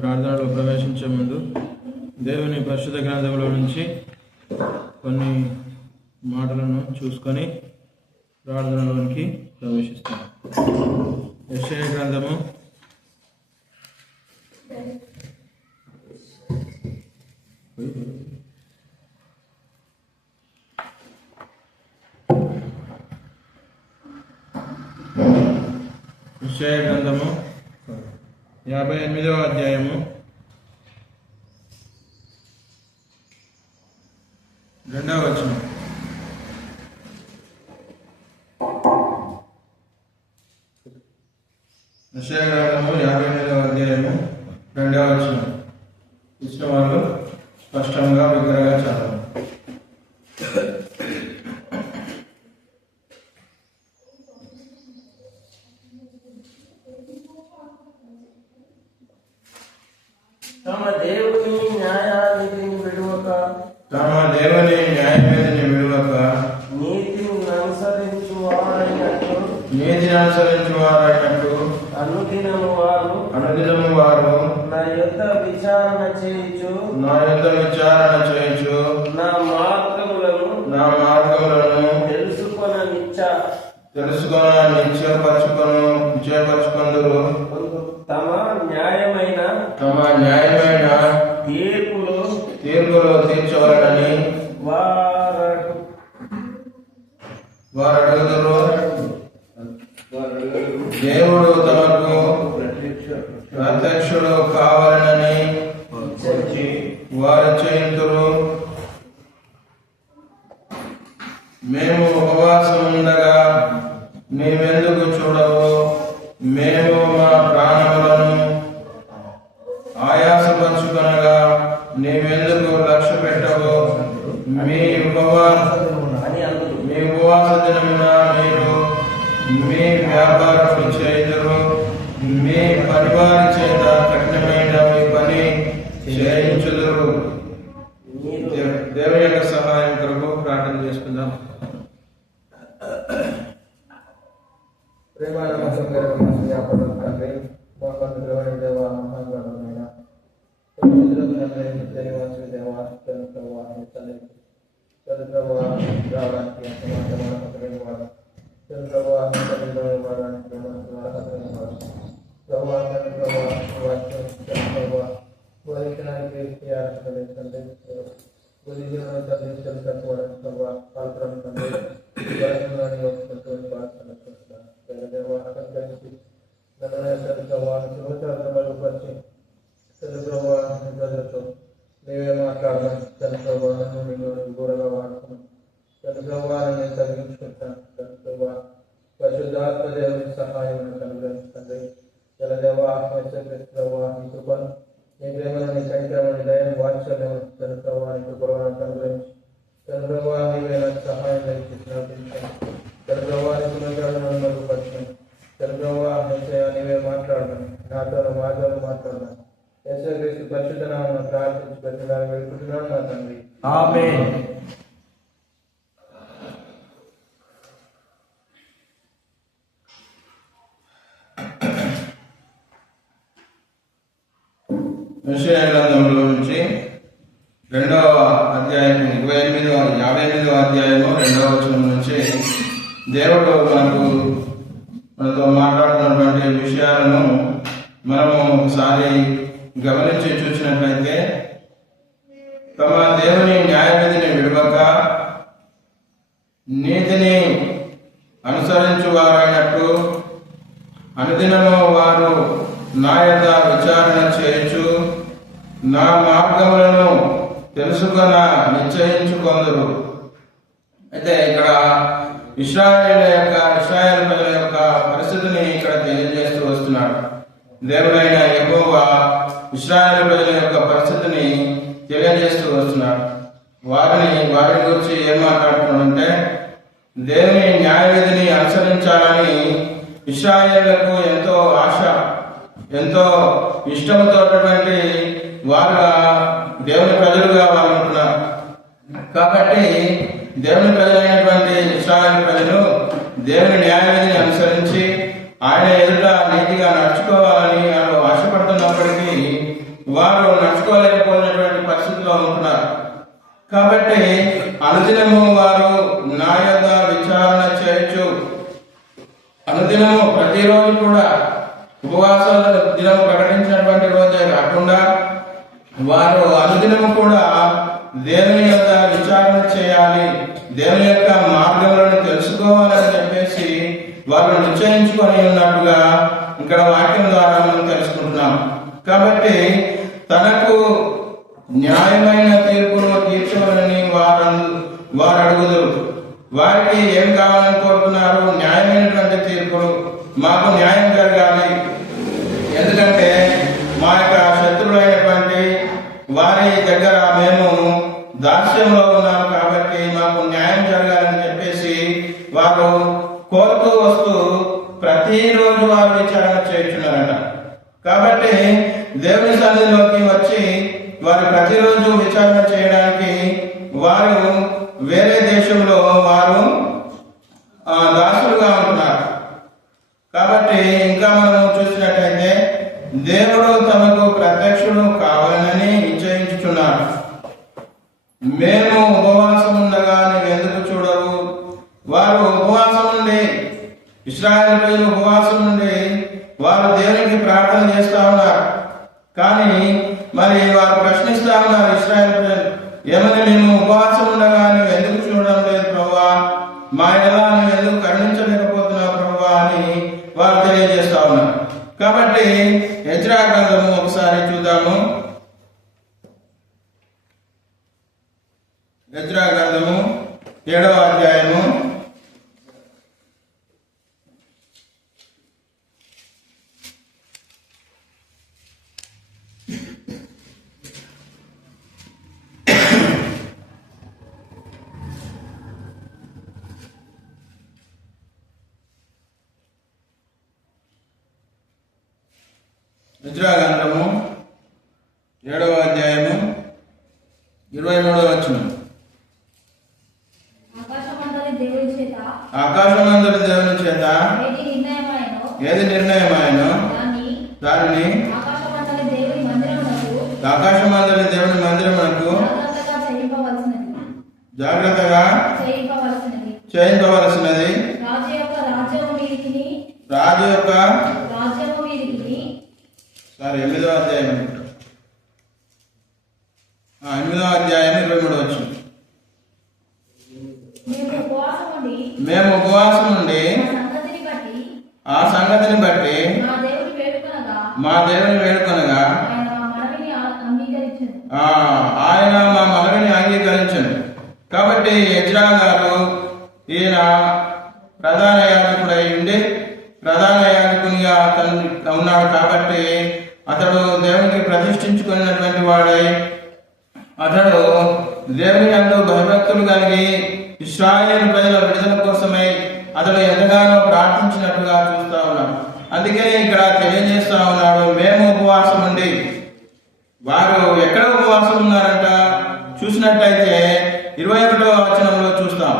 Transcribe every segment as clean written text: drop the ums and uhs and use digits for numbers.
ప్రార్థనలో ప్రవేశించే ముందు దేవుని పరిశుద్ధ గ్రంథంలో నుంచి కొన్ని మాటలను చూసుకొని ప్రార్థనలోనికి ప్రవేశిస్తాం. యెషయా గ్రంథము 58వ అధ్యాయము 2వ వచనం. యెషయా గ్రంథము 58వ అధ్యాయము 2వ వచనం. ఇచ్చిన వాళ్ళు స్పష్టంగా బిగ్గరగా చదవండి. తమ దేవుని న్యాయాన్ని విడువక నీతిని అనుసరించు వారైనట్టు అనుదినము వారు నా యొద్ద విచారణ చేయుచు నా మార్గములను తెలుసుకొన నిశ్చయపరచుకొందురు. తమ న్యాయమైన తీర్పులు తీర్చవలనని వారు అడుగుదురు. దేవుడు తమకు ప్రత్యక్షుడు కావాలనని వారు చేయుదురు. మేము ఉపవాసం ఉండగా నీవెందుకు చూడవు? మేము మా ప్రాణములను ఆయాసపరుచుకొనగా నీవెందుకు లక్ష్య పెట్టవు? మీ ఉపవాస దినమున మీరు మీ వ్యాపారం చేయుదురు. మీ పరివారి చేత కఠినమైన మీ పని చేయించుదురు. దేవుని యొక్క సహాయం కొరకు ప్రార్థన చేసుకుందాం. నీవే మాట్లాడదాం దూరంగా వాడుకున్నాం చంద్రవారిని తగ్గించుకుంటాను. పరిశుద్ధాత్మ దేవుని సహాయం అనుగ్రహించండి. జలదేవ నీ కృపను, నీ ప్రేమను, నీ కనికరమని, దయను, వాత్సల్యం చంద్రవారి కృపను అనుగ్రహించి చంద్రవారి నీవే నాకు సహాయం దయచేసి చంద్రవారి పునరుద్ధరణను మరుగుపరచండి. చంద్రవారి నీవే మాట్లాడదాం, నాతో మాటలు మాట్లాడదాం. యేసుక్రీస్తు పరిశుద్ధ నామమున ప్రార్థించి ప్రతిదాన్ని వేడుకుంటున్నాను నా తండ్రి, ఆమేన్. యెషయా గ్రంథంలో నుంచి 2వ అధ్యాయం 58వ అధ్యాయము 2వ వచనం నుంచి దేవుడు మనతో మాట్లాడుతున్నటువంటి విషయాలను మనము ఒకసారి గమనించి చూసినట్లయితే, తమ దేవుని న్యాయవిధిని విడవక నీతిని అనుసరించు వారైనట్టు అనుదినము వారు నా యొద్ద విచారణ చేయొచ్చు, నా మార్గములను తెలుసుకొన నిశ్చయించుకొందురు. అయితే ఇక్కడ ఇశ్రాయేల్ ప్రజల యొక్క పరిస్థితిని ఇక్కడ తెలియజేస్తూ వస్తున్నాడు. దేవుడైన యెహోవా ఇశ్రాయేలు ప్రజల యొక్క పరిస్థితిని తెలియజేస్తూ వస్తున్నాడు. వారి గురించి ఏం మాట్లాడుతున్నాడంటే, దేవుని న్యాయవిధిని అనుసరించాలని ఇశ్రాయేలులకు ఎంతో ఆశ, ఎంతో ఇష్టంతోటువంటి వారుగా దేవుని ప్రజలుగా వారు ఉంటున్నారు. కాబట్టి దేవుని ప్రజలైనటువంటి ఇశ్రాయేలు ప్రజలు దేవుని న్యాయవిధిని అనుసరించి ఆయన ఎదుట నీతిగా నడుచుకోవాలని వారు ఆశపడుతున్నప్పటికీ వారు నడుచుకోలేకపోయినటువంటి పరిస్థితిలో ఉంటున్నారు. కాబట్టి అనుదినము వారు నా యొద్ద విచారణ చేయొచ్చు. అనుదినము ప్రతిరోజు కూడా ఉపవాసాల దినం ప్రకటించినటువంటి రోజే కాకుండా వారు అనుదినము కూడా దేవుని యొక్క విచారణ చేయాలి, దేవుని యొక్క మార్గములను తెలుసుకోవాలని చెప్పేసి వారు నిశ్చయించుకొని ఉన్నట్టుగా ఇక్కడ వాక్యం ద్వారా మనం తెలుసుకుంటున్నాం. కాబట్టి తనకు న్యాయమైన తీర్పును తీర్చవాలని వారు అడుగుదురు. వారికి ఏం కావాలని కోరుతున్నారు? న్యాయమైనటువంటి తీర్పులు. మాకు న్యాయం జరగాలి, ఎందుకంటే మా యొక్క శత్రువులైనటువంటి వారి దగ్గర మేము దాస్యంలో ఉన్నాము కాబట్టి మాకు న్యాయం జరగాలని చెప్పేసి వారు కోరుతూ వస్తూ ప్రతిరోజు వారు విచారణ చేస్తున్నారట. కాబట్టి దేవుని సన్నిధిలోకి వచ్చి వారు ప్రతిరోజు విచారణ చేయడానికి వారు వేరే దేశంలో వారు దాసులుగా ఉంటున్నారు. కాబట్టి ఇంకా మనం చూసినట్టయితే దేవుడు తమకు ప్రత్యక్షుడు కావాలని నిశ్చయించుచున్నారు. మేము ఉపవాసం ఉండగా నీవు ఎందుకు చూడవు? వారు ఉపవాసం ఉండి, ఇశ్రాయేలు ప్రజలు ఉపవాసం ఉండి వారు దేవునికి ప్రార్థన చేస్తా ఉన్నారు. కానీ మరి వారు ప్రశ్నిస్తా ఉన్నారు ఇశ్రాయేలు ప్రజలు, ఏమని మేము ఉపవాసం ఉండగా నువ్వు ఎందుకు చూడడం లేదు ప్రభువా, మా ఎలా నువ్వు ఎందుకు కరుణించలేకపోతున్నావు ప్రభువా అని వారు తెలియజేస్తా ఉన్నారు. కాబట్టి ఎజ్రా గ్రంథము ఒకసారి చూద్దాము. ఎజ్రా గ్రంథము 7వ అధ్యాయము 7వ అధ్యాయము 23వ వచనం. ఆకాశమందలి దేవుని చేత ఏది నిర్ణయమాయనో దానిని ఆకాశమందలి దేవుని మందిరమునకు జాగ్రత్తగా చేయింపవలసినది. రాజు యొక్క 8వ అధ్యాయం 23వ వచనం. మేము ఉపవాసం ఉండి ఆ సంగతిని బట్టి మా దేవుని వేడుకొనగా ఆయన మా మనవిని అంగీకరించను. కాబట్టి ఎజ్రా గారు ఈయన ప్రధాన యాజకుడై ఉండి ప్రధాన యాజకునిగా ఉన్నాడు. కాబట్టి అతడు దేవునికి ప్రతిష్ఠించుకున్నటువంటి వాడై అతడు దేవుని యందు భయభక్తులు కలిగి ఇశ్రాయేలు ప్రజల విడుదల కోసమై అతడు ఎంతగానో ప్రార్థించినట్టుగా చూస్తా ఉన్నాం. అందుకే ఇక్కడ తెలియజేస్తా ఉన్నాడు, మేము ఉపవాసం ఉండి. వారు ఎక్కడ ఉపవాసం ఉన్నారంట చూసినట్టయితే 21వ వచనంలో చూస్తాం.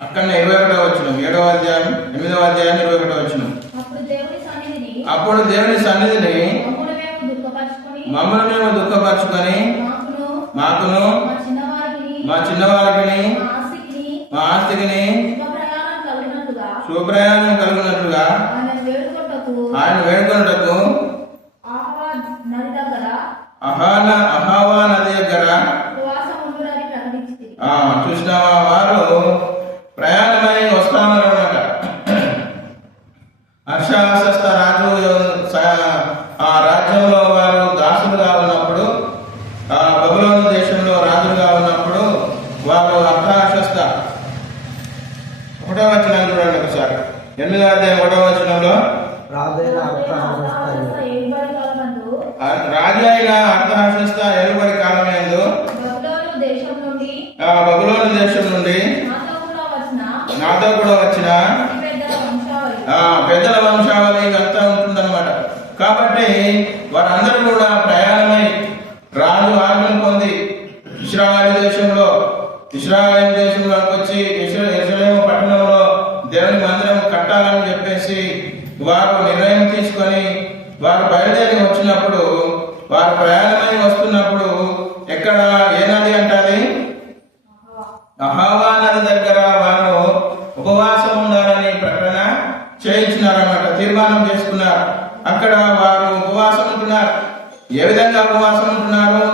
అక్కడనే 21వ వచనం, 7వ అధ్యాయం 8వ అధ్యాయం 21వ వచనం. అప్పుడు దేవుని సన్నిధిని మమ్మల్ని మేము దుఃఖపరచుకొని మాకును మా చిన్నవారికి మా ఆస్తికిని శుభప్రయాణం కలిగినట్లుగా ఆయన వేడుకొనుటకు అహావా నది దగ్గర చూసినావా వారు ప్రయాణమై వస్తామన్నమాట. అర్షాస్త రాజు ఆ రాజ్యంలో వారు దాసులుగా ఉన్నప్పుడు, ఆ బబులోను దేశంలో రాజులుగా ఉన్నప్పుడు వారు అర్షాస్త 1వ వచనం చూడండి ఒకసారి. 8వ అధ్యాయం 1వ వచనంలో రాజు అయిన అర్థహస్త ఏలుబడి కాలం యందు బబులోను దేశం నుండి నాతో కూడా వచ్చిన పెద్దల వంశావళి అంతా ఉంటుందన్నమాట. కాబట్టి వారందరూ కూడా ప్రయాణమై రాజు ఆజ్ఞను పొంది ఇశ్రాయేలు దేశంలోకి వచ్చి యెరూషలేము పట్టణం ఏ విధంగా ఉపవాసం ఉంటున్నారు?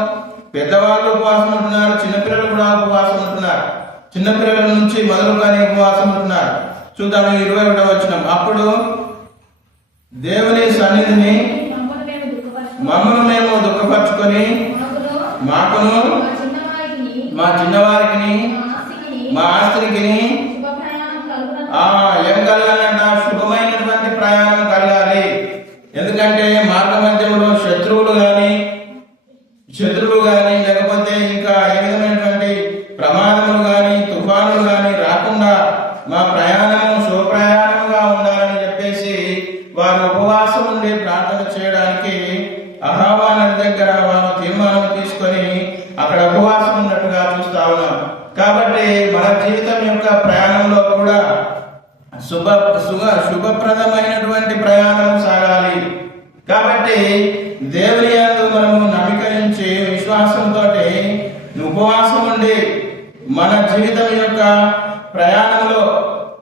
పెద్దవాళ్ళు ఉపవాసం ఉంటున్నారు, చిన్నపిల్లలు కూడా ఉపవాసం ఉంటున్నారు. చిన్నపిల్లల నుంచి మొదలుగానే ఉపవాసం ఉంటున్నారు. చూద్దాం 21వ వచనం. అప్పుడు దేవుని సన్నిధిని మమ్మల్ని మేము దుఃఖపరచుకొని మాకును మా చిన్నవారికి మా ఆస్తికి ఏం కలగాలంట? శుభమైనటువంటి ప్రయాణం కలగాలి. ఎందుకంటే మార్గ మధ్యంలో శత్రువులు గాని లేకపోతే ఇంకా ఏ విధమైనటువంటి ప్రమాదములు గాని తుఫానులు గాని రాకుండా మా ప్రయాణము శుభప్రయాణంగా ఉండాలని చెప్పేసి వారు ఉపవాసం ఉండి ప్రార్థన చేయడానికి అహావా నది దగ్గర వారు తీర్మానం తీసుకొని అక్కడ ఉపవాసం ఉన్నట్టుగా చూస్తా ఉన్నాం. కాబట్టి మన జీవితం యొక్క ప్రయాణంలో కూడా శుభప్రదమైనటువంటి ప్రయాణం సాగాలి. కాబట్టి దేవుని యందు మనము నమ్మిక ఉంచి విశ్వాసంతో ఉపవాసం ఉండి మన జీవితం యొక్క ప్రయాణంలో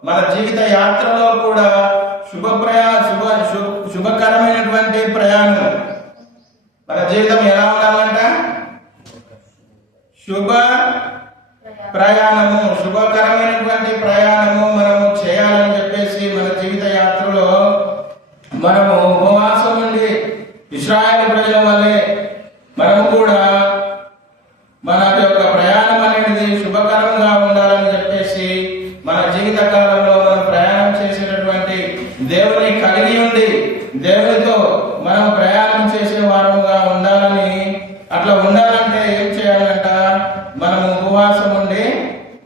మన జీవిత యాత్రలో కూడా శుభకరమైనటువంటి ప్రయాణం. మన జీవితం ఎలా ఉండాలంట? శుభకరమైనటువంటి ప్రయాణము మనము చేయాలని చెప్పేసి మన జీవిత యాత్రలో మనము ఉపవాసం ఉండి ఇశ్రాయేలు ప్రజల వల్లే మనము కూడా మన యొక్క ప్రయాణం అనేది శుభకరంగా ఉండాలని చెప్పేసి మన జీవిత కాలంలో మనం ప్రయాణం చేసేటటువంటి దేవుని కలిగి ఉండి దేవునితో మనం ప్రయాణం చేసే వారముగా ఉండాలని, అట్లా ఉండాలంటే ఏం చేయాలంట? మనము ఉపవాసం ఉండి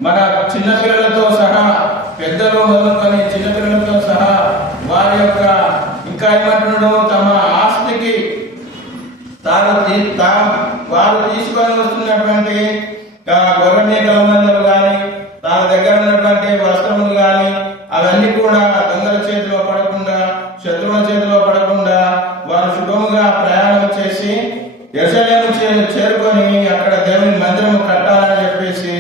మన చిన్నపిల్లలతో సహా, పెద్దలు మొదలుకొని చిన్నపిల్లలతో సహా వారి యొక్క ఇంకా ఏమంటున్నాడు, తమ ఆస్తికి వారు తీసుకొని వస్తున్నటువంటి గొర్రె మేకల మందలు కానీ తన దగ్గర ఉన్నటువంటి వస్త్రములు కానీ అవన్నీ కూడా దొంగల చేతిలో పడకుండా, శత్రువుల చేతిలో పడకుండా వారు శుభముగా ప్రయాణం చేసి యెరూషలేము చేరుకొని అక్కడ దేవుని మందిరము కట్టాలని చెప్పేసి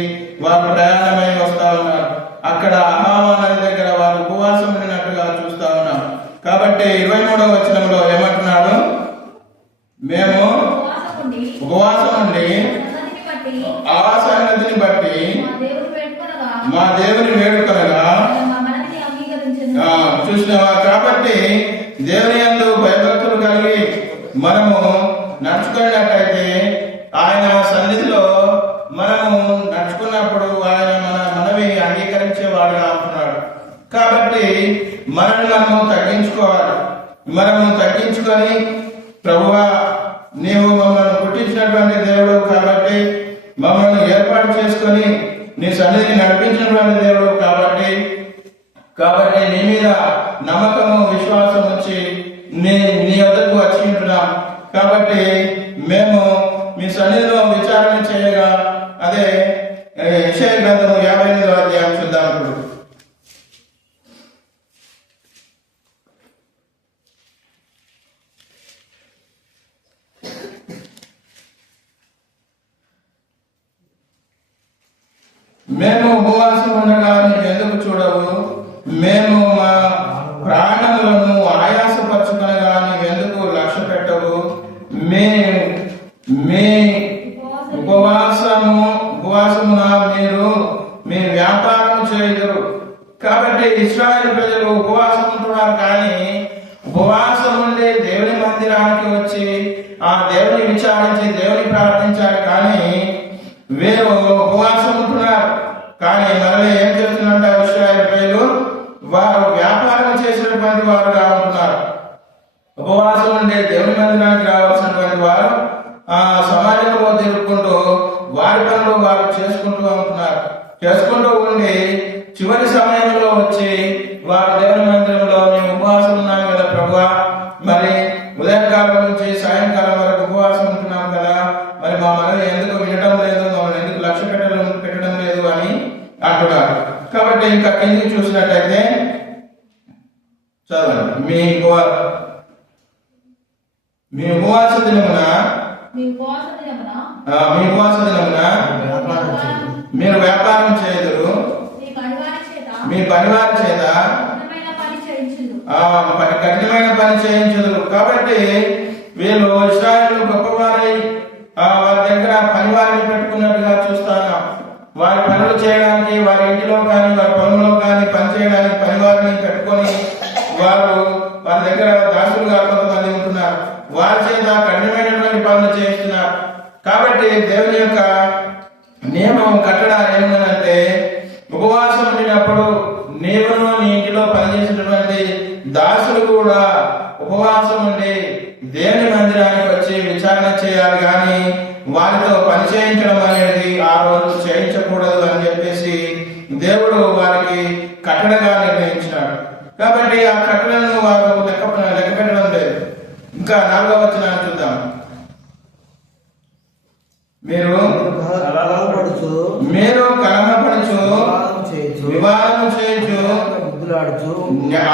వారు ప్రయాణమై వస్తా ఉన్నారు. అక్కడ అహావా నది దగ్గర వారు ఉపవాసం ఉండినట్టుగా చూస్తా ఉన్నాం. కాబట్టి 23వ వచనంలో ఏమంటున్నాడు? మేము ఉపవాసం ఉండి ఆ సంగతిని బట్టి మా దేవుని వేడుకొనగా చూసినావా? కాబట్టి దేవుని యందు భయభక్తులు కలిగి మనము నడుచుకున్నట్టయితే ఆయన సన్నిధిలో మనము నడుచుకున్నప్పుడు ఆయన మన మనవి అంగీకరించేవాడుగా ఉంటున్నాడు. కాబట్టి మనల్ని మనము తగ్గించుకోవాలి. మనము తగ్గించుకొని, ప్రభువా నీవు మమ్మల్ని పుట్టించినటువంటి దేవుడు కాబట్టి, మమ్మల్ని ఏర్పాటు చేసుకొని నీ సన్నిధిని నడిపించినటువంటి దేవుడు కాబట్టి నీ మీద నమ్మకము విశ్వాసం వచ్చి నీ వద్దకు వచ్చి ఉంటున్నాం. కాబట్టి మేము మీ సన్నిధిలో విచారణ చేయగా, అదే యెషయా గ్రంథము 58వ అధ్యాయం చూద్దాం. ఇప్పుడు మేము ఉపవాసం ఉండగా ఎందుకు చూడవు? మేము మా ప్రాణములను ఆయాసపరచుకునగా ఎందుకు లక్ష్య పెట్టవు? మీ ఉపవాసమున మీరు మీ వ్యాపారం చేయరు. కాబట్టి ఇశ్రాయేలు ప్రజలు ఉపవాసం ఉంటున్నారు, కానీ ఉపవాసం ఉండే దేవుని మందిరానికి వచ్చి ఆ దేవుని విచారించి దేవుని ప్రార్థించారు. కానీ వీరు ఉపవాసం ఉంటున్నారు, కానీ మరలా ఏం చేస్తున్నట్టు ఇశ్రాయేలు ప్రజలు వారు వ్యాపారం చేసినటువంటి వారుగా ఉంటున్నారు. ఉపవాసం ఉండే దేవుని మందిరానికి రావాల్సినటువంటి వారు ఆ సమాజంలో తిరుగుకుంటూ వారి పనులు వారు చేసుకుంటూ ఉంటున్నారు. చేసుకుంటూ ఉండి చివరి సమయంలో వచ్చి వారు దేవుని మందిరంలో మేము ఉపవాసం ఉన్నాం కదా ప్రభువా, మరి ఉదయకాలం నుంచి సాయంకాలం వరకు ఉపవాసం ఉంటున్నాం కదా, మరి మా మనల్ని ఎందుకు వినడం లేదు, మమ్మల్ని ఎందుకు లక్ష్య పెట్టడం లేదు అని అంటున్నారు. కాబట్టి ఇంకా కిందికి చూసినట్టయితే చదవండి. మీ ఉపవాస దినమున మీరు వ్యాపారం చేయదురు, మీ పనివారి చేత కఠినమైన పని చేయించుదురు. కాబట్టి వీళ్ళు ఇశ్రాయేలు గొప్పవారై వారి దగ్గర పనివారిని పెట్టుకున్నట్టుగా చూస్తాను. వారి పనులు చేయడానికి, వారి ఇంటిలో కానీ వారి పొలంలో కానీ పని చేయడానికి పనివారిని పెట్టుకొని వారి దగ్గర దాసులుగా కొంతమంది ఉంటున్నారు. వారి చేత కఠినమైనటువంటి పనులు చేస్తున్నారు. కాబట్టి దేవుని యొక్క నియమం కట్టడాలు ఏముందంటే, ఉపవాసం ఉండినప్పుడు నీవును నీ ఇంటిలో పనిచేసినటువంటి దాసులు కూడా ఉపవాసం ఉండి దేవుని మందిరానికి వచ్చి విచారణ చేయాలి, కానీ వారితో పని చేయించడం అనేది ఆ రోజు చేయించకూడదు అని చెప్పేసి దేవుడు వారికి కట్టడగా నిర్ణయించినాడు. కాబట్టి ఆ కట్టడను వారు లెక్క పెట్టడం లేదు. ఇంకా 4వ వచనాన్ని చూద్దాం. మీరు కలహపడుచు వివాదం చేయొచ్చు,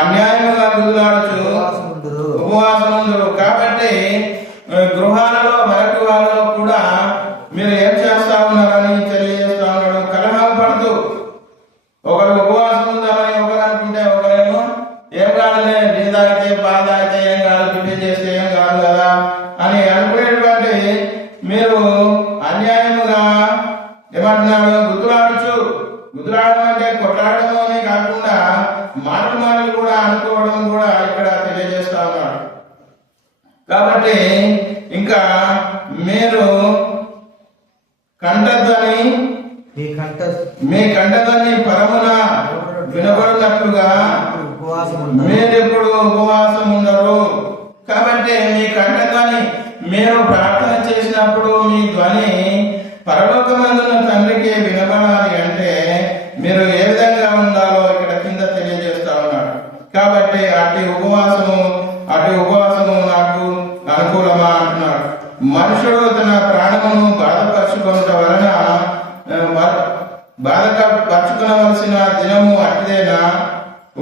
అన్యాయముగా గుద్దులాడుచు ఉపవాసం ఉండరు. కాబట్టి గృహాలలో మరొక వాళ్ళలో కూడా మీరు ఏం చేస్తా ఉన్నారని తెలియజేస్తా ఉన్నాడు. కలహం పడుతూ ఒకరు ఉపవాసం ఉందామని ఒకరు అనుకుంటే, ఒకరేమో ఏం కాదులే, నీ తాగితే బాధ అయితే ఏం కాదు, డ్యూటీ చేస్తే ఏం కాదు కదా అని అనుకునేటువంటి మీరు అన్యాయముగా ఏమంటున్నాడు, గుద్దులాడడం అంటే కొట్లాడడం అనే కాకుండా మాటలు కూడా అనుకోవడం కూడా ఇక్కడ తెలియజేస్తా ఉన్నాడు. కాబట్టి ఇంకా మీరు మీ కంఠధ్వని పరమున వినబడినట్లుగా మీరెప్పుడు ఉపవాసం ఉండరు. కాబట్టి మీ కంఠధ్వని, మీరు ప్రార్థన చేసినప్పుడు మీ ధ్వని పరలోకమందున్న తండ్రికి వినబడాలి అంటే మీరు ఏ విధంగా ఉండాలో ఇక్కడ కింద తెలియజేస్తా ఉన్నాడు. కాబట్టి అటు ఉపవాసము నాకు అనుకూలమా అంటున్నాడు. మనుషుడు తన ప్రాణమును బాధపరచుకున్న వలన బాధపరచుకునవలసిన దినము అట్టిదేనా?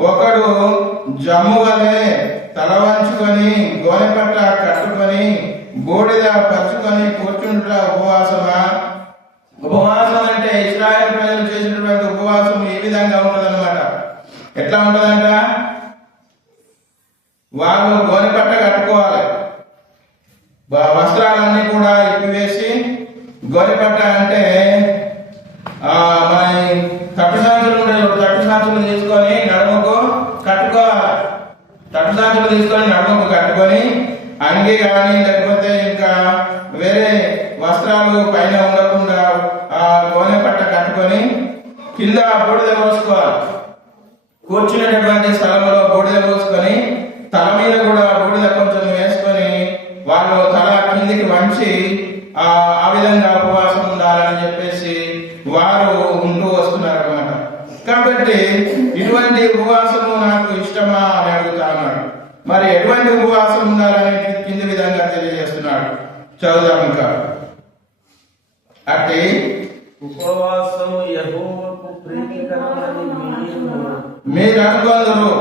ఒకడు జమ్ము వలె తల వంచుకొని గోనె పట్ట కట్టుకొని బూడిద పరుచుకొని కూర్చుంటున్న ఉపవాసమా? ఉపవాసం అంటే ఇశ్రాయేలు ప్రజలు చేసినటువంటి ఉపవాసం ఈ విధంగా ఉంటదన్నమాట. ఎట్లా ఉంటదంట, వాళ్ళు గోనె పట్ట కట్టుకోవాలి, వస్త్రాలన్నీ కూడా ఇప్పివేసి, గోనె పట్ట అంటే మన తట్టు సంచులు తీసుకొని నడుముకు కట్టుకొని అంగి కానీ లేకపోతే ఇంకా వేరే వస్త్రాలు పైన ఉండకుండా ఆ గోనె పట్ట కట్టుకొని కింద బూడిద పోసుకోవాలి. కూర్చునేటటువంటి స్థలంలో బూడిద పోసుకొని తల మీద కూడా బూడిద కొంచెం వేసుకొని వాళ్ళు తల కిందికి వంచి ఆ విధంగా ఉపవాసం ఉండాలని చెప్పేసి వారు ఉంటూ వస్తున్నారు అన్నమాట. కాబట్టి ఇటువంటి ఉపవాసము నాకు ఇష్టమా అని అడుగుతా ఉన్నాడు. మరి ఎటువంటి ఉపవాసం ఉండాలని కింది విధంగా తెలియజేస్తున్నాడు. చదువుదాం. ఇంకా అంటే ఉపవాసం యెహోవాకు ప్రీతికరమని మీరు అనుకొందురు,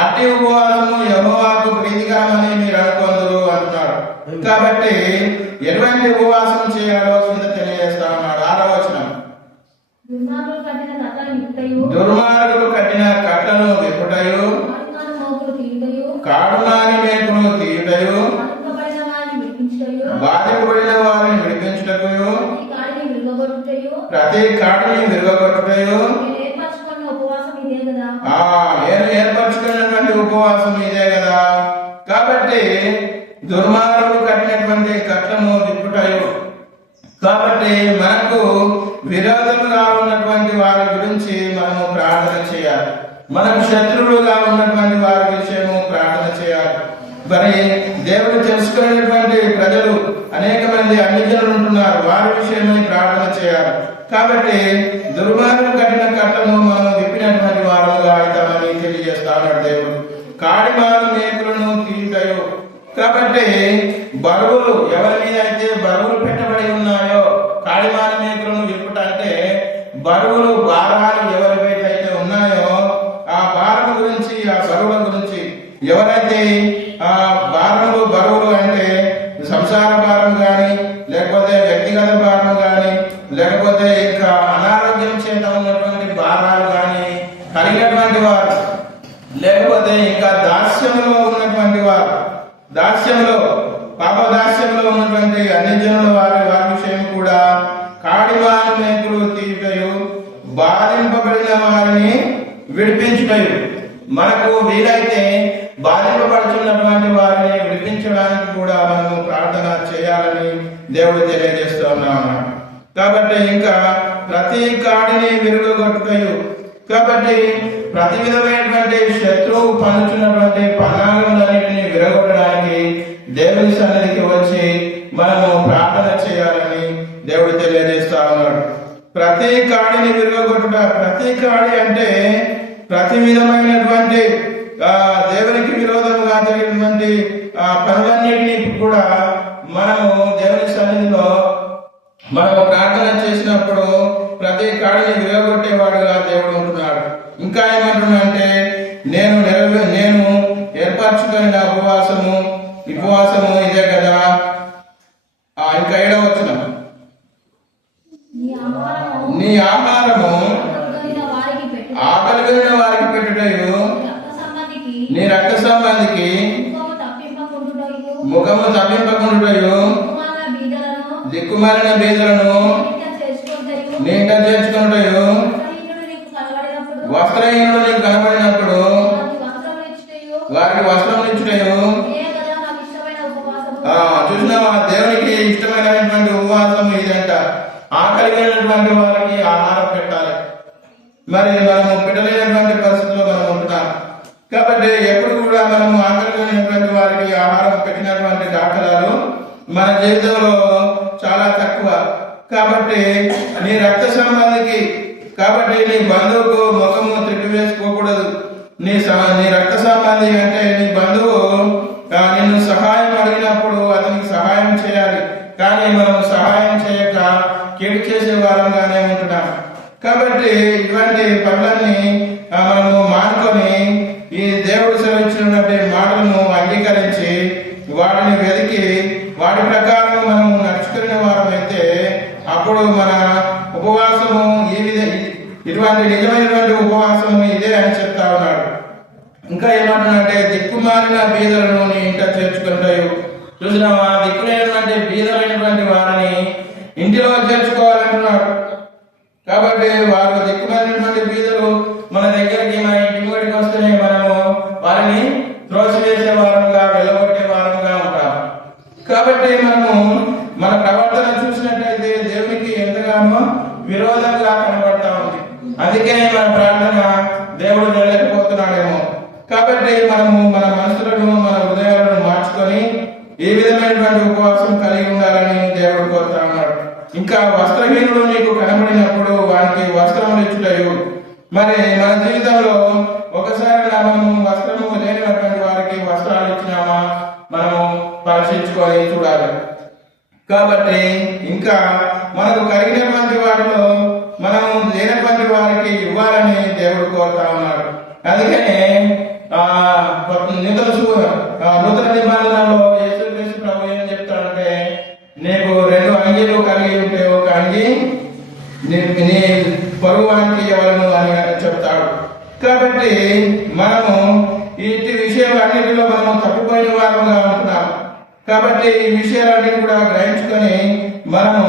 అట్టి ఉపవాసము యెహోవాకు ప్రీతికరమని మీరు అనుకొందురు అంటున్నాడు. కాబట్టి ఎటువంటి ఉపవాసం చేయాలో కింద తెలియజేస్తా ఉన్నాడు. 6వ వచనం. దుర్మార్గులు కట్టిన కట్లను విప్పుటయు, కాడుమాని మేకును తీయుటయు, బాధింపబడిన వారిని విడిపించుటకు, ప్రతి కాడుని విరగొట్టుటయు నేను ఏర్పరచుకున్నటువంటి ఉపవాసం ఇదే కదా. కాబట్టి దుర్మార్గులు కట్టినటువంటి కట్లను విప్పుటయు, కాబట్టి మనకు విరోధులుగా ఉన్నటువంటి వారి గురించి మనము ప్రార్థన చేయాలి. మనకు శత్రువులుగా ఉన్నటువంటి వారి విషయము ప్రార్థన చేయాలి. మరి దేవుడు తెలుసుకునేటువంటి ప్రజలు అనేక మంది అన్ని జనులు ఉంటున్నారు, వారి విషయమై ప్రార్థన చేయాలి. కాబట్టి దుర్మార్గం కట్టిన కట్టను మనం విప్పినటువంటి వారుగా అవుతామని తెలియజేస్తా ఉన్నాడు దేవుడు. కాడిమాను మేకులను తీయుటయు, కాబట్టి బరువులు ఎవరి మీద అయితే బరువులు పెట్టబడి ఉన్నాయో, కాడిమాన మేకులను విప్పుటంటే బరువులు భారాలు ఎవరిపైతే అయితే ఉన్నాయో ఆ భారం గురించి, ఆ బరువుల గురించి, ఎవరైతే ఆ బరువులు అంటే సంసార భారం కానీ, లేకపోతే వ్యక్తిగత భారం కానీ, లేకపోతే ఇంకా అనారోగ్యం చేత ఉన్నటువంటి భారాలు కానీ కలిగినటువంటి వారు, లేకపోతే ఇంకా దాస్యంలో ఉన్నటువంటి వారు, దాస్యంలో పాప ఉన్నటువంటి అన్ని జనుల వారి విషయం కూడా కాడిమాను మేకులు తీయుటయు బాధింపబడిన వారిని విడిపించుటయు. మనకు వీలైతే బాధింపబడుతున్నటువంటి వారిని విడిపించడానికి కూడా మనము ప్రార్థన చేయాలని దేవుడు తెలియజేస్తూ ఉన్నాడు. కాబట్టి ఇంకా ప్రతి కాడిని విరుగొట్టుటయు, కాబట్టి ప్రతి విధమైనటువంటి శత్రువు పన్నుచున్నటువంటి పన్నాగములన్నిటిని విరగొట్టడానికి దేవుని సన్నిధికి వచ్చి మనము ప్రార్థన చేయాలని దేవుడు తెలియజేస్తా ఉన్నాడు. ప్రతి కాడిని విరగొట్టుట, ప్రతి కాడి అంటే ప్రతి విధమైనటువంటి దేవునికి విరోధంగా జరిగినటువంటి పనులన్నిటినీ కూడా మనము దేవుని సన్నిధిలో మనము ప్రార్థన చేసినప్పుడు ప్రతి కాడిని విరగొట్టేవాడుగా దేవుడు ఉంటున్నాడు. ఇంకా ఏమంటున్నాడంటే నేను ఏర్పరచుకొని నా ఉపవాసము ఇదే కదా. ఇంకా 7వ వచనం, నీ ఆహారము ఆకలి కలిగిన వారికి పెట్టుటయు, నీ రక్త సంబంధికి ముఖము తప్పింపకుండుటయు, దిక్కుమాలిన బీదలను నీట చేర్చుకుంటయు, వస్త్రహీనుడు నీకు కనబడినప్పుడు వారికి వస్త్రం ఇచ్చుటయు. చూసినావా, దేవునికి ఇష్టమైనటువంటి ఉపవాసం ఇదంట. ఆకలిగినటువంటి వారికి ఆహారం పెట్టాలి. మరి మనము పెట్టలేనటువంటి పరిస్థితుల్లో మనం ఉంటున్నాం. కాబట్టి ఎప్పుడు కూడా మనము ఆకలిగినటువంటి వారికి ఆహారం పెట్టినటువంటి దాఖలాలు మన జీవితంలో చాలా తక్కువ. కాబట్టి నీ రక్త సంబంధికి, కాబట్టి నీ బంధువుకు ముఖము తిట్టు వేసుకోకూడదు. నీ రక్త సంబంధి అంటే నీ బంధువు నిన్ను సహాయం అడిగినప్పుడు అతనికి సహాయం చేయాలి. కానీ మనం సహాయం చేయక కీడు చేసే వారంగానే ఉంటున్నాం. కాబట్టి ఇటువంటి పనులన్నీ మనము మానుకొని ఈ దేవుడు సెలవిచ్చినటువంటి మాటలను అంగీకరించి వాటిని వెతికి వాటి ప్రకారం మనము నడుచుకునే వారమైతే అప్పుడు మన ఉపవాసము ఇటువంటి నిజమైనటువంటి ఉపవాసము ఇదే అని చెప్తా ఉన్నాడు. ఇంకా ఏమంటున్నాడంటే దిక్కుమాలిన బీదలను నీ ఇంట చేర్చుకుంటాయి. చూసినావా, దిక్కులేనటువంటి బీదలైనటువంటి వారిని ఇంటిలో చేర్చుకోవాలంటున్నాడు. కాబట్టి వారు దిక్కుమాలినటువంటి బీదలు మన దగ్గరికి, మన ఇంటి ముడికి వస్తేనే మనము వారిని త్రోసివేసే వారంగా, వెళ్ళగొట్టే వారంగా ఉంటాం. కాబట్టి మనము మన ప్రవర్తన చూసినట్లయితే దేవునికి ఎంతగానో విరోధంగా కనబడతా ఉంది. అందుకే మన ప్రార్థన దేవుడు వెళ్ళలేకపోతున్నాడేమో. కాబట్టి మనము మన మనసులను, మన హృదయాలను మార్చుకొని ఏ విధమైనటువంటి ఉపవాసం కలిగి ఉండాలని దేవుడు కోరుతా ఉన్నాడు. ఇంకా వస్త్రహీనుడు నీకు కనబడినప్పుడు వానికి వస్త్రములు ఇచ్చుటయు. మరి మన జీవితంలో ఒకసారి మనము వస్త్రము లేనటువంటి వారికి వస్త్రాలు ఇచ్చినామా మనము పరిశీలించుకొని చూడాలి. కాబట్టి ఇంకా మనకు కలిగినటువంటి వాటిలో మనం లేనటువంటి వారికి ఇవ్వాలని దేవుడు కోరుతా ఉన్నాడు. అందుకనే నూతన నిబంధనలో యేసుక్రీస్తు ప్రభు ఏం చెప్తాడంటే, నీకు 2 అంగీలు కలిగి ఉంటే ఒక అంగి నీ పొరుగువానికి ఇవ్వలను అని చెప్తాడు. కాబట్టి మనము ఇటు విషయాలు అన్నిటిలో మనము తప్పిపోయిన వారంగా ఉంటున్నాం. కాబట్టి ఈ విషయాలన్నీ కూడా గ్రహించుకొని మనము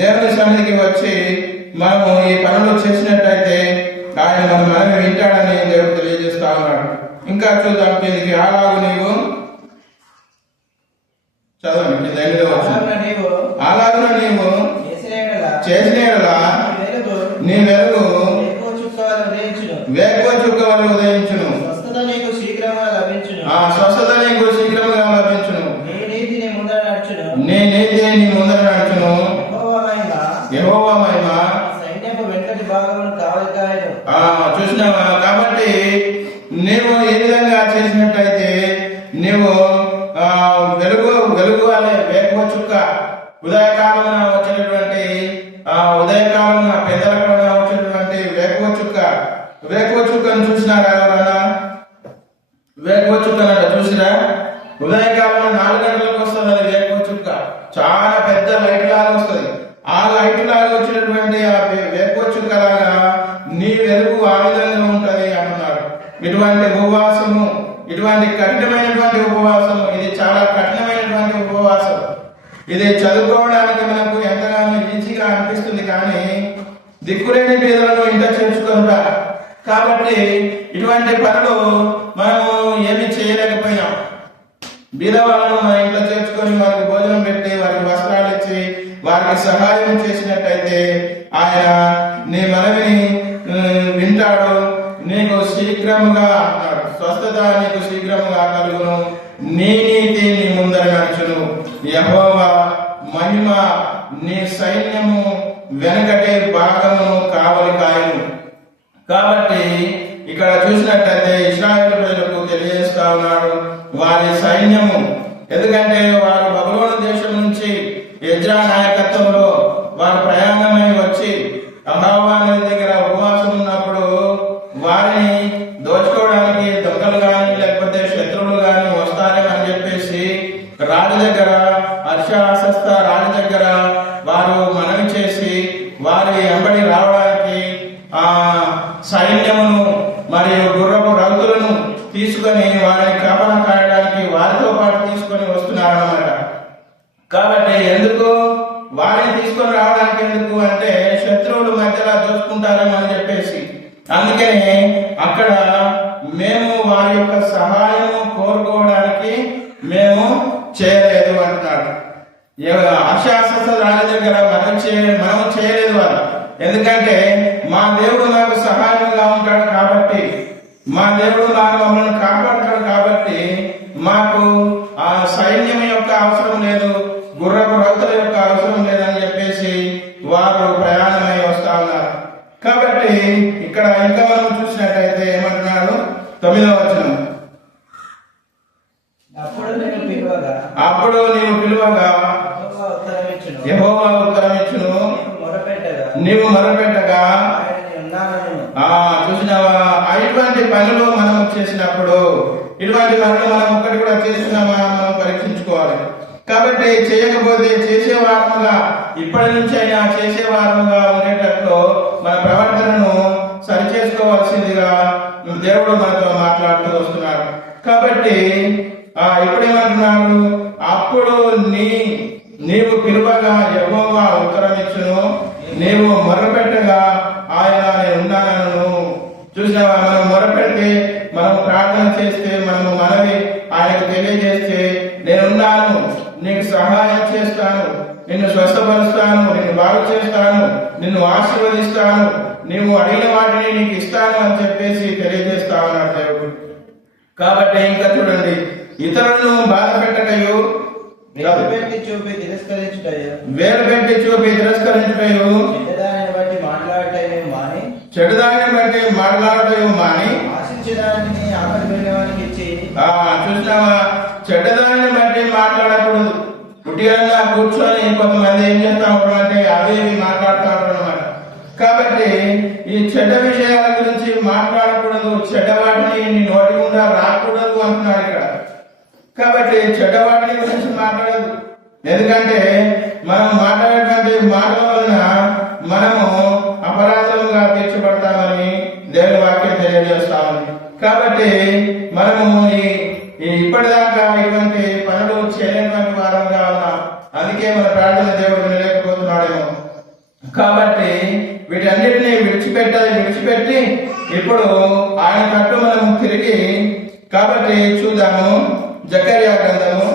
దేవుని సన్నిధికి వచ్చి మనము ఈ పనులు చేసినట్లయితే ఆయన మన మనవి వింటాడని దేవుడు తెలియజేస్తా ఉన్నాడు. ఇంకా చూద్దాం, దీనికి అలాగు నీవు చదవండి. అలాగున నీవు చేసిన నీ వెలుగు వేకువ చుక్క వలె ఉదయించును. స్వస్థత నీకు శీఘ్రముగా లభించును. నీ నీతి నీ ముందర నడుచును. యెహోవా మహిమ సైన్యపు వెంటటి భాగమును కావలి కాయను. చూసినావా, కాబట్టి నీవు ఏ విధంగా చేసినట్టయితే నీవు వెలుగు అనే వేకువ చుక్క, ఉదయకాలమున వచ్చినటువంటి ఉదయకాలమున పెద్దలకాలమున వచ్చినటువంటి వేకువ చుక్కను చూసినారా ఎవరన్నా? వేకువ చుక్కనంట చూసిరా? ఉదయకాలంలో 4 గంటలకు వస్తుంది అది వేకువ చుక్క. చాలా పెద్ద లైట్ లాగా వస్తుంది. ఆ లైట్ లాగా వచ్చినటువంటి ఆ వేకువ చుక్క లాగా నీ వెలుగు ఆ విధంగా ఉంటది అంటున్నాడు. ఇటువంటి ఉపవాసము, ఇటువంటి కఠినమైనటువంటి ఉపవాసము, ఇది చాలా కఠినమైనటువంటి ఉపవాసం. ఇది చదువుకోవడానికి మనకు ఎంతగానో ఈజీగా అనిపిస్తుంది, కానీ దిక్కులేని పేదలను ఇంట చేర్చుకొనుట. కాబట్టి ఇటువంటి పనులు మనము ఏమి చేయలేకపోయినాం. బీదవాళ్ళను మన ఇంట్లో చేర్చుకొని వారికి భోజనం పెట్టి వారికి వస్త్రాలు ఇచ్చి వారికి సహాయం చేసినట్టయితే ఆయన నీ మనవిని వింటాడు. నీకు శీఘ్రముగా అన్నాడు, స్వస్థత నీకు శీఘ్రముగా కలుగును, నీ నీతి నీ ముందర నడుచును, యెహోవా మహిమ నీ సైన్యము వెనకటే భాగమును కావలి కాయను. కాబట్టి ఇక్కడ చూసినట్లయితే ఇశ్రాయేలు ప్రజలకు తెలియజేస్తా ఉన్నాడు వారి సైన్యము. ఎందుకంటే వారు బబులోను దేశం నుంచి ఎజ్రా నాయకత్వంలో వారు ప్రయాణమై వచ్చి అహావా నది దగ్గర ఉపవాసం ఉన్నప్పుడు వారిని దోచుకోవడానికి దొంగలు గాని లేకపోతే శత్రువులు గాని వస్తారేమని చెప్పేసి రాజు దగ్గర హర్షాసస్త రాజు దగ్గర వారు మనవి చేసి వారి వెంబడి రావడానికి ఆ సైన్యమును మరియు గుర్రపు రౌతులను తీసుకొని వారిని కాపలా కాయడానికి వారితో పాటు తీసుకొని వస్తున్నారన్నమాట. కాబట్టి ఎందుకు వారిని తీసుకొని రావడానికి ఎందుకు అంటే శత్రువులు మధ్యలో దోచుకుంటారేమో అని చెప్పేసి, అందుకని అక్కడ మేము వారి యొక్క సహాయము కోరుకోవడానికి మేము చేయలేదు అంటున్నాడు. అశాస్త్ర రాజు దగ్గర మనం చేయలేదు వాళ్ళు. ఎందుకంటే మా దేవుడు నాకు సహాయంగా ఉంటాడు కాబట్టి, మా దేవుడు నాకు మమ్మల్ని కాపాడుతాడు కాబట్టి మాకు ఆ సైన్యం యొక్క అవసరం లేదు, గుర్రపు రౌతుల యొక్క అవసరం లేదని చెప్పేసి వారు ప్రయాణమై వస్తా ఉన్నారు. కాబట్టి ఇక్కడ ఇంకా మనం చూసినట్టయితే ఏమంటున్నాడు 9వ వచనం, అప్పుడు నీవు పిలువగా యెహోవా ఉత్తరమిచ్చును, నీవు మొరపెట్టగా. చూసినావా, ఇటువంటి పనులు మనం చేసినప్పుడు ఇటువంటి పనులు మనం ఒక్కటి కూడా చేస్తున్నామా మనం పరీక్షించుకోవాలి. కాబట్టి చేయకపోతే చేసేవారముగా ఇప్పటి నుంచి అయినా చేసేవారముగా ఉండేటట్లు మన ప్రవర్తనను సరిచేసుకోవాల్సిందిగా దేవుడు మనతో మాట్లాడుతూ వస్తున్నాడు. కాబట్టి ఇప్పుడేమంటున్నాడు, అప్పుడు నీవు పిలువగా యెహోవా ఉత్తరమిచ్చును, నీవు మొరపెట్టగా ఆయన నేను ఉన్నానను. చూసినావా, మనం మొరపెడితే మనం ప్రార్థన చేస్తే మనము మనవి ఆయనకు తెలియజేస్తే నేనున్నాను, నీకు సహాయం చేస్తాను, నిన్ను స్వస్థపరుస్తాను, నిన్ను బాగు చేస్తాను, నిన్ను ఆశీర్వదిస్తాను, నీవు అడిగిన వాటిని నీకు ఇస్తాను అని చెప్పేసి తెలియజేస్తా ఉన్నాడు దేవుడు. కాబట్టి ఇంకా చూడండి, ఇతరులను బాధ పెట్టకయు వేలు పెట్టి చూపి తిరస్కరించుటయు చెడుదానిని బట్టి మాట్లాడటం మాని ఆశించడాన్ని ఆకలి వెళ్ళేవానికి ఇచ్చి. చూసినావా, చెడ్డదానిని బట్టి మాట్లాడకూడదు. పుట్టిగా కూర్చొని కొంతమంది ఏం చేస్తా ఉంటారు అంటే అవి మాట్లాడుతూ ఉంటారు అన్నమాట. కాబట్టి ఈ చెడ్డ విషయాల గురించి మాట్లాడకూడదు, చెడ్డవాటిని నీ నోటి గుండా రాకూడదు అంటున్నాడు ఇక్కడ. కాబట్టి చెడ్డవాటిని గురించి మాట్లాడదు. ఎందుకంటే మనం మాట్లాడేటువంటి మాటల వలన మనము అపరాధంగా తీర్చబడతామని దేవుని వాక్యం తెలియజేస్తామని. కాబట్టి మనము ఇప్పటిదాకా ఇటువంటి పనులు చేయలేటువంటి వారంగా ఉన్నాం. అందుకే మన ప్రార్థన దేవుడు వినలేకపోతున్నాడేమో. కాబట్టి వీటన్నిటిని విడిచిపెట్టి ఇప్పుడు ఆయన తట్టు మనము తిరిగి కాబట్టి చూద్దాము. జకర్యా గ్రంథము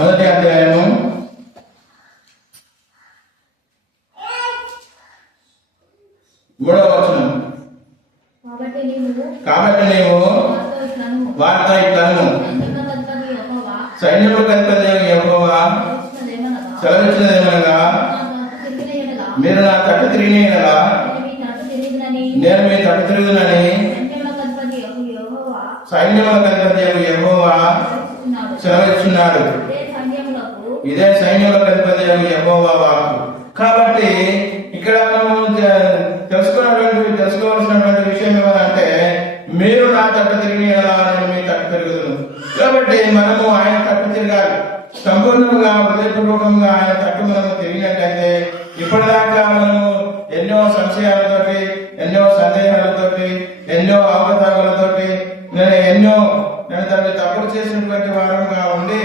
1వ అధ్యాయము 3వ వచనం. కాబట్టి నీవు వార్త ఇట్లను సైన్యములకు అధిపతి యెహోవా సెలవిచ్చినదేమనగా, మీరు నా తట్టు తిరిగిన యెడల నేను మీ తట్టు తిరుగునని సైన్యములకు అధిపతి యెహోవా సెలవిస్తున్నాడు. ఇదే సైన్యములకు అధిపతి యెహోవా వాక్కు. కాబట్టి ఇక్కడ మనము తెలుసుకోవాల్సినటువంటి విషయం ఏమంటే, మీరు నా తట్టు తిరిగిన యెడల నేను మీ తట్టు తిరుగుదును. కాబట్టి మనము ఆయన తట్టు తిరగాలి. సంపూర్ణంగా హృదయపూర్వకంగా ఆయన తట్టు మనము తిరిగినట్లయితే ఇప్పటిదాకా మనము సంశయాలతోటి, ఎన్నో సందేహాలతోటి, ఎన్నో అవకతవకలతోటి నేను తనకి తప్పులు చేసినటువంటి వారంగా ఉండి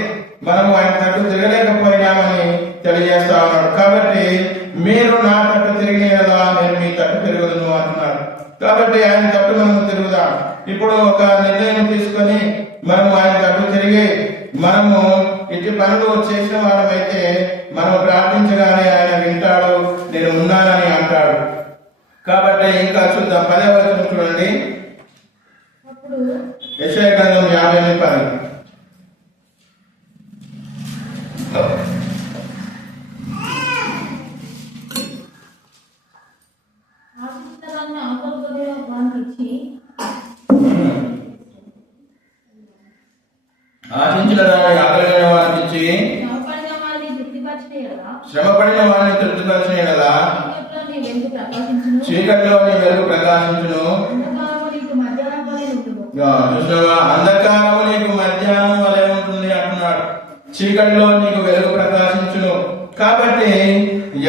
మనము ఆయన తట్టు తిరగలేకపోయినామని తెలియజేస్తా ఉన్నాడు. కాబట్టి మీరు నా తట్టు తిరిగినదా నేను మీ తట్టు తిరుగుదును అంటున్నాడు. కాబట్టి ఆయన తట్టు మనం తిరుగుదాం. ఇప్పుడు ఒక నిర్ణయం తీసుకొని మనము ఆయన తట్టు తిరిగి మనము ఇటు పనులు చేసిన వారమైతే మనం ప్రార్థించగానే ఆయన వింటాడు, నేను ఉన్నానని అంటాడు. కాబట్టి ఇంకా చూద్దాం. 10వ వచనం చూడండి. యెషయా గ్రంథం 50:10. ఆశించిన దాన్ని ఆకలిగిన వారికి ఇచ్చి శ్రమపడిన వారిని తృప్తిపరిచిన యెడల చీకటిలో నీ వెలుగు ప్రకాశించును. చూసినవా, అంధకారము నీకు మధ్యాహ్నం వలె ఉంటుంది అంటున్నాడు. చీకటిలో నీకు వెలుగు ప్రకాశించును. కాబట్టి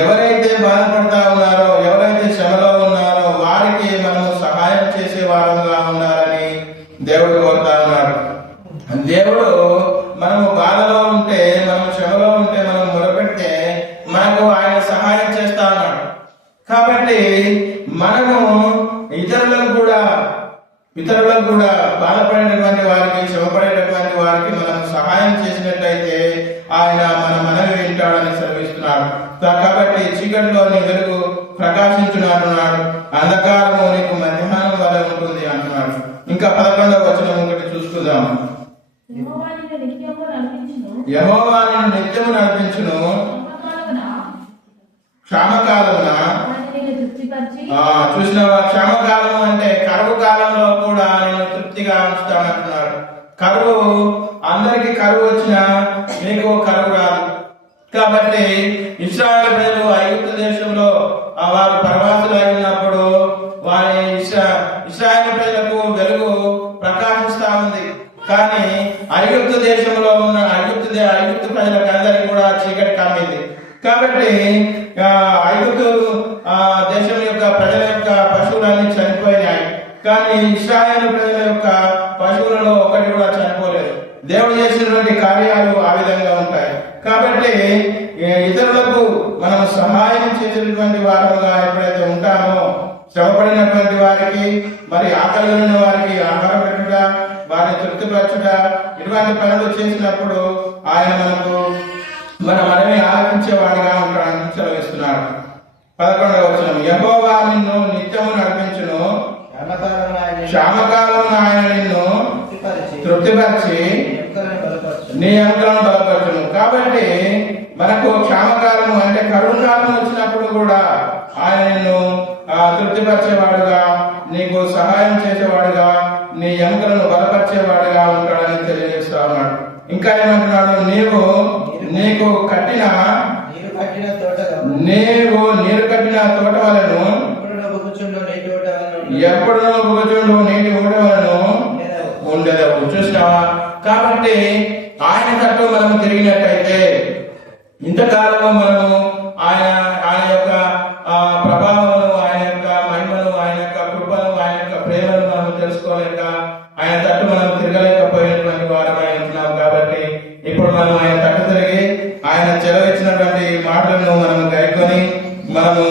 ఎవరైతే బాధపడతా ఉన్నారో, ఎవరైతే శ్రమలో ఉన్నారో వారికి మనము సహాయం చేసే వారంగా ఉండాలని దేవుడు కోరుతా ఉన్నాడు. దేవుడు మనము బాధలో ఉంటే, మనం శ్రమలో ఉంటే, మనం మొరపెడితే మనకు ఆయన సహాయం చేస్తా ఉన్నాడు. కాబట్టి మనము ఇతరులకు కూడా బాధపడేటటువంటి వారికి, శ్రమపడేటటువంటి వారికి మనం సహాయం చేసినట్లయితే ఆయన మన మనవి వింటాడని సెలవిస్తున్నాడు. కాబట్టి చీకటిలో నీ వెలుగు ప్రకాశించును అంటున్నాడు. అంధకారము నీకు మధ్యాహ్నం వలె ఉంటుంది అంటున్నాడు. ఇంకా 11వ వచనం ఒకటి చూసుకుందాం. యెహోవా నిన్ను నిత్యము నడిపించును, క్షామకాలమున. చూసినవా, క్షామకాలం అంటే కరువు కాలంలో కూడా నేను తృప్తిగా ఉంచుతానంటున్నాడు. కరువు, అందరికి కరువు వచ్చినా మీకు కరువు రాదు. కాబట్టి ఇశ్రాయేలు ప్రజలు ఐగుప్తు దేశంలో వారు పరవాసులు అయినప్పుడు వారి ఇశ్రాయేలు ప్రజలకు వెలుగు ప్రకాశిస్తా ఉంది. కానీ ఐగుప్తు దేశంలో ఉన్న ఐగుప్తు ప్రజలకు అందరికీ కూడా చీకటి కమ్మింది. కాబట్టి ఐగుప్తు దేశం యొక్క ప్రజల యొక్క పశువులన్నీ చనిపోయినాయి. కానీ ఇశ్రాయేలు ప్రజల యొక్క పశువులలో ఒకటి కూడా చనిపోలేదు. దేవుడు చేసినటువంటి కార్యాలు ఆ విధంగా ఉంటాయి. కాబట్టి ఇతరులకు మనం సహాయం చేసినటువంటి వారంగా ఎప్పుడైతే ఉంటామో, శ్రమపడినటువంటి వారికి, మరి ఆకలి ఉన్న వారికి ఆహారం పెట్టుట, వారిని తృప్తిపరచుట, ఇటువంటి పనులు చేసినప్పుడు ఆయన మన మనమే ఆలకించేవాడిగా ఉంటాడని సెలవిస్తున్నాడు. 11వ వచనం. యెహోవా నిన్ను నిత్యము నడిపించును, క్షామకాలం ఆయన నిన్ను తృప్తిపరిచి నీ ఎముకలను బలపరచును. కాబట్టి మనకు క్షామకాలము అంటే కరుణ కాలం వచ్చినప్పుడు కూడా ఆయన నిన్ను తృప్తిపరిచేవాడుగా, నీకు సహాయం చేసేవాడుగా, నీ ఎముకలను బలపరిచేవాడుగా ఉంటాడని తెలియజేస్తా ఉన్నాడు. ఇంకా ఏమంటున్నాడు? నీవు నీరు కట్టిన తోట వలను ఎప్పుడు బుగుచుండు నీటి ఊట వలను ఉండేదవు. చూసినావా? కాబట్టి ఆయన తట్టు మనం తిరిగినట్టయితే, ఇంతకాలము మనము ఆయన యొక్క ప్రభావమును, ఆయన యొక్క మహిమను, ఆయన యొక్క కృపను, ఆయన యొక్క ప్రేమను మనం తెలుసుకోలేక ఆయన తట్టు మనం తిరగలేకపోయినటువంటి వారమై ఉంటున్నాం. కాబట్టి ఇప్పుడు మనం ఆయన తట్టు తిరిగి ఆయన చెలవిచ్చినటువంటి మాటలను మనం గైకొని మనము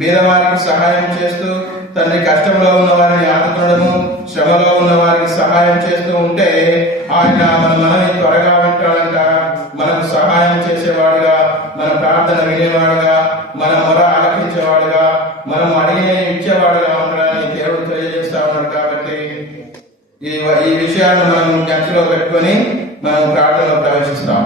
బీదవారికి సహాయం చేస్తూ, తండ్రి కష్టంలో ఉన్న వారిని ఆదుకోవడము, శ్రమలో ఉన్న వారికి సహాయం చేస్తూ ఉంటే ఆయన మనల్ని త్వరగా వింటాడంట. మనకు సహాయం చేసేవాడుగా, మన ప్రార్థన వినేవాడుగా, మన మొర ఆలకించేవాడుగా, మనం అడిగిన ఇచ్చేవాడుగా ఉంటాడని దేవుడు తెలియజేస్తా ఉన్నాడు. కాబట్టి ఈ విషయాన్ని మనం జ్ఞప్తిలో పెట్టుకొని మనం ప్రార్థనలో ప్రవేశిస్తాం.